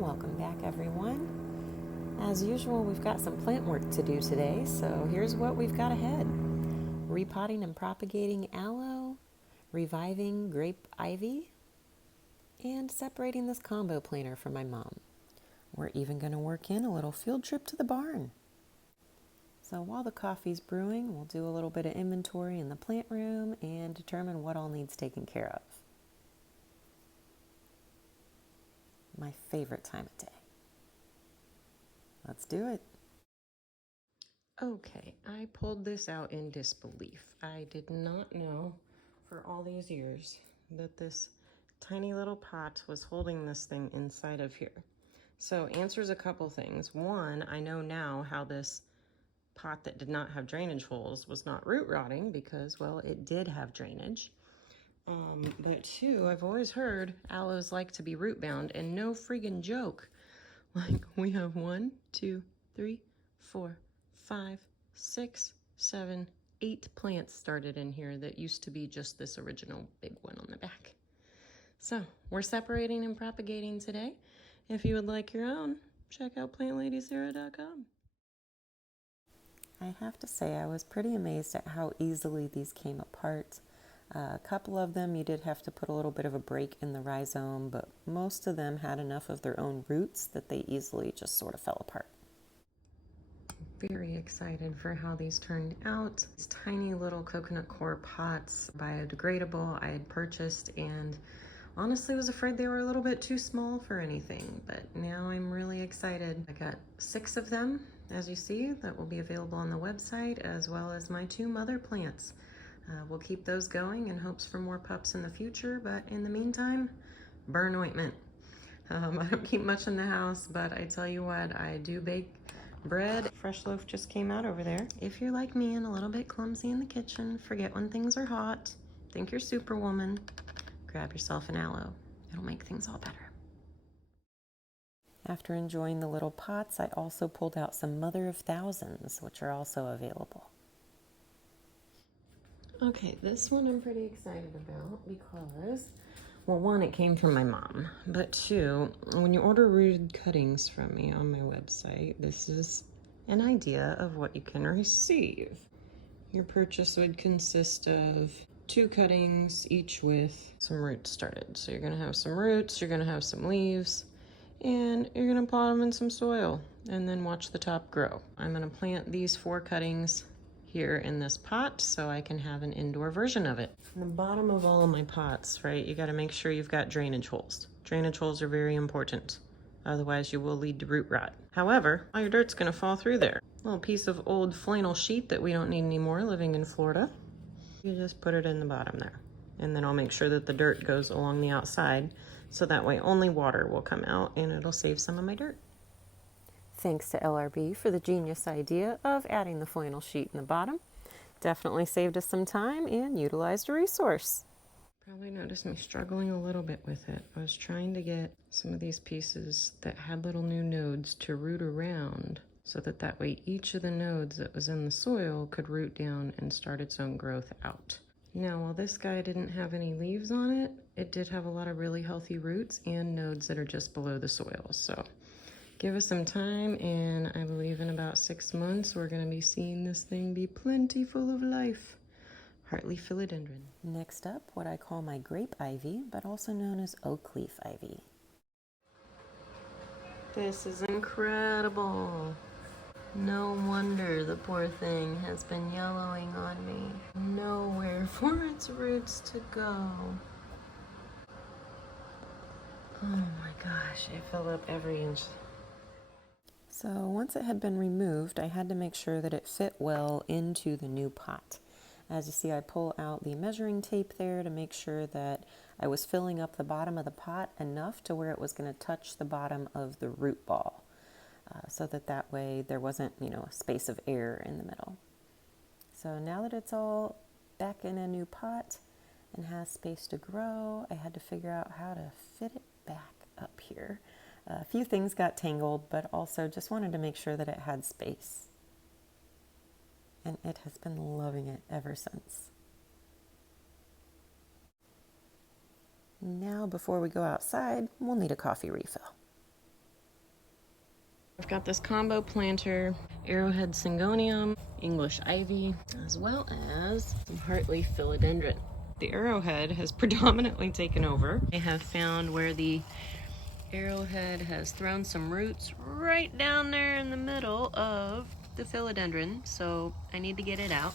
Welcome back, everyone. As usual, we've got some plant work to do today, so here's what we've got ahead. Repotting and propagating aloe, reviving grape ivy, and separating this combo planter from my mom. We're even going to work in a little field trip to the barn. So while the coffee's brewing, we'll do a little bit of inventory in the plant room and determine what all needs taken care of. My favorite time of day. Let's do it. Okay, I pulled this out in disbelief. I did not know for all these years that this tiny little pot was holding this thing inside of here. So answers a couple things. One, I know now how this pot that did not have drainage holes was not root rotting because, well, it did have drainage. But two, I've always heard aloes like to be root bound, and no friggin' joke. Like, we have 1, 2, 3, 4, 5, 6, 7, 8 plants started in here that used to be just this original big one on the back. So we're separating and propagating today. If you would like your own, check out plantladyzara.com. I have to say I was pretty amazed at how easily these came apart. A couple of them you did have to put a little bit of a break in the rhizome, but most of them had enough of their own roots that they easily just sort of fell apart. Very excited for how these turned out. These tiny little coconut coir pots, biodegradable, I had purchased, and honestly was afraid they were a little bit too small for anything, but now I'm really excited. I got 6 of them, as you see, that will be available on the website, as well as my 2 mother plants. We'll keep those going in hopes for more pups in the future, but in the meantime, burn ointment. I don't keep much in the house, but I tell you what, I do bake bread. Fresh loaf just came out over there. If you're like me and a little bit clumsy in the kitchen, forget when things are hot, think you're Superwoman, grab yourself an aloe. It'll make things all better. After enjoying the little pots, I also pulled out some Mother of Thousands, which are also available. Okay, this one I'm pretty excited about because, well, one, it came from my mom, but two, when you order rooted cuttings from me on my website, this is an idea of what you can receive. Your purchase would consist of 2 cuttings, each with some roots started. So you're gonna have some roots, you're gonna have some leaves, and you're gonna pot them in some soil and then watch the top grow. I'm gonna plant these 4 cuttings here in this pot so I can have an indoor version of it. In the bottom of all of my pots, right, you gotta make sure you've got drainage holes. Drainage holes are very important. Otherwise you will lead to root rot. However, all your dirt's gonna fall through there. A little piece of old flannel sheet that we don't need anymore living in Florida. You just put it in the bottom there. And then I'll make sure that the dirt goes along the outside so that way only water will come out and it'll save some of my dirt. Thanks to LRB for the genius idea of adding the flannel sheet in the bottom. Definitely saved us some time and utilized a resource. Probably noticed me struggling a little bit with it. I was trying to get some of these pieces that had little new nodes to root around so that way each of the nodes that was in the soil could root down and start its own growth out. Now, while this guy didn't have any leaves on it, it did have a lot of really healthy roots and nodes that are just below the soil. So give us some time, and I believe in about 6 months, we're gonna be seeing this thing be plenty full of life. Heartleaf philodendron. Next up, what I call my grape ivy, but also known as oak leaf ivy. This is incredible. No wonder the poor thing has been yellowing on me. Nowhere for its roots to go. Oh my gosh, it filled up every inch. So once it had been removed, I had to make sure that it fit well into the new pot. As you see, I pull out the measuring tape there to make sure that I was filling up the bottom of the pot enough to where it was going to touch the bottom of the root ball, so that way there wasn't, a space of air in the middle. So now that it's all back in a new pot and has space to grow, I had to figure out how to fit it back up here. A few things got tangled, but also just wanted to make sure that it had space. And it has been loving it ever since. Now, before we go outside, we'll need a coffee refill. I've got this combo planter, arrowhead syngonium, English ivy, as well as some heartleaf philodendron. The arrowhead has predominantly taken over. I have found where the arrowhead has thrown some roots right down there in the middle of the philodendron, so I need to get it out.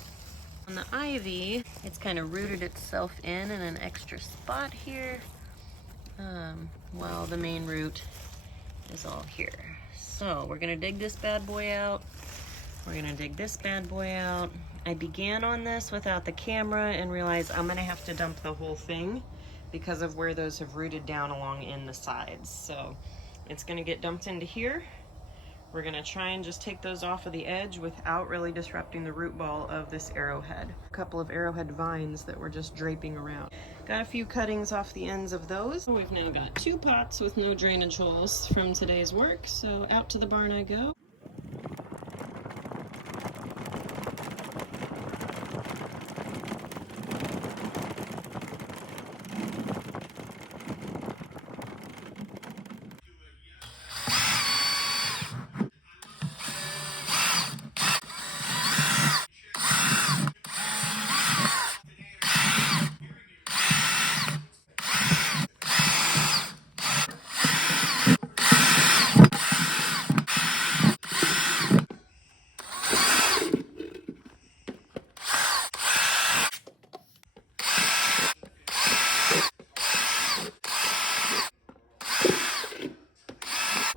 On the ivy, it's kind of rooted itself in an extra spot here, while the main root is all here. So we're gonna dig this bad boy out. We're gonna dig this bad boy out. I began on this without the camera and realized I'm gonna have to dump the whole thing because of where those have rooted down along in the sides. So it's gonna get dumped into here. We're gonna try and just take those off of the edge without really disrupting the root ball of this arrowhead. A couple of arrowhead vines that were just draping around. Got a few cuttings off the ends of those. We've now got 2 pots with no drainage holes from today's work, so out to the barn I go.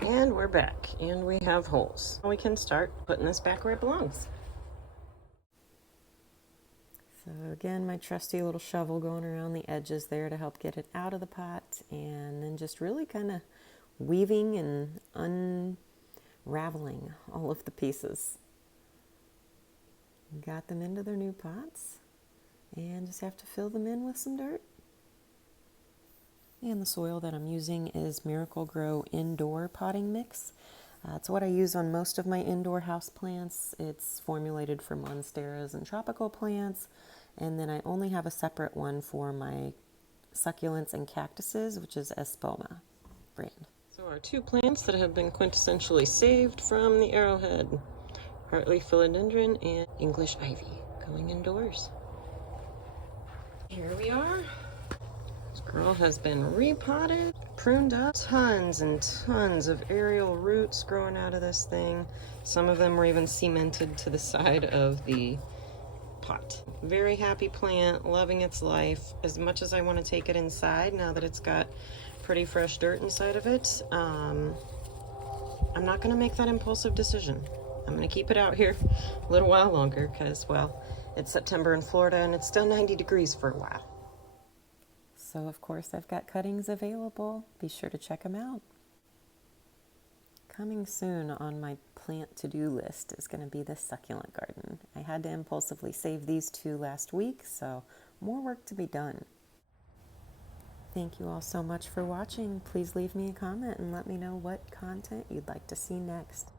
And we're back, and we have holes. We can start putting this back where it belongs. So again, my trusty little shovel going around the edges there to help get it out of the pot, and then just really kind of weaving and unraveling all of the pieces. Got them into their new pots, and just have to fill them in with some dirt. And the soil that I'm using is Miracle Grow Indoor Potting Mix. It's what I use on most of my indoor house plants. It's formulated for monsteras and tropical plants. And then I only have a separate one for my succulents and cactuses, which is Espoma brand. So our 2 plants that have been quintessentially saved from the arrowhead, heartleaf philodendron and English ivy, going indoors. Here we are. This girl has been repotted, pruned up, tons and tons of aerial roots growing out of this thing. Some of them were even cemented to the side of the pot. Very happy plant, loving its life. As much as I want to take it inside, now that it's got pretty fresh dirt inside of it, I'm not going to make that impulsive decision. I'm going to keep it out here a little while longer because, well, it's September in Florida and it's still 90 degrees for a while. So, of course, I've got cuttings available. Be sure to check them out. Coming soon on my plant to-do list is going to be the succulent garden. I had to impulsively save these 2 last week, so more work to be done. Thank you all so much for watching. Please leave me a comment and let me know what content you'd like to see next.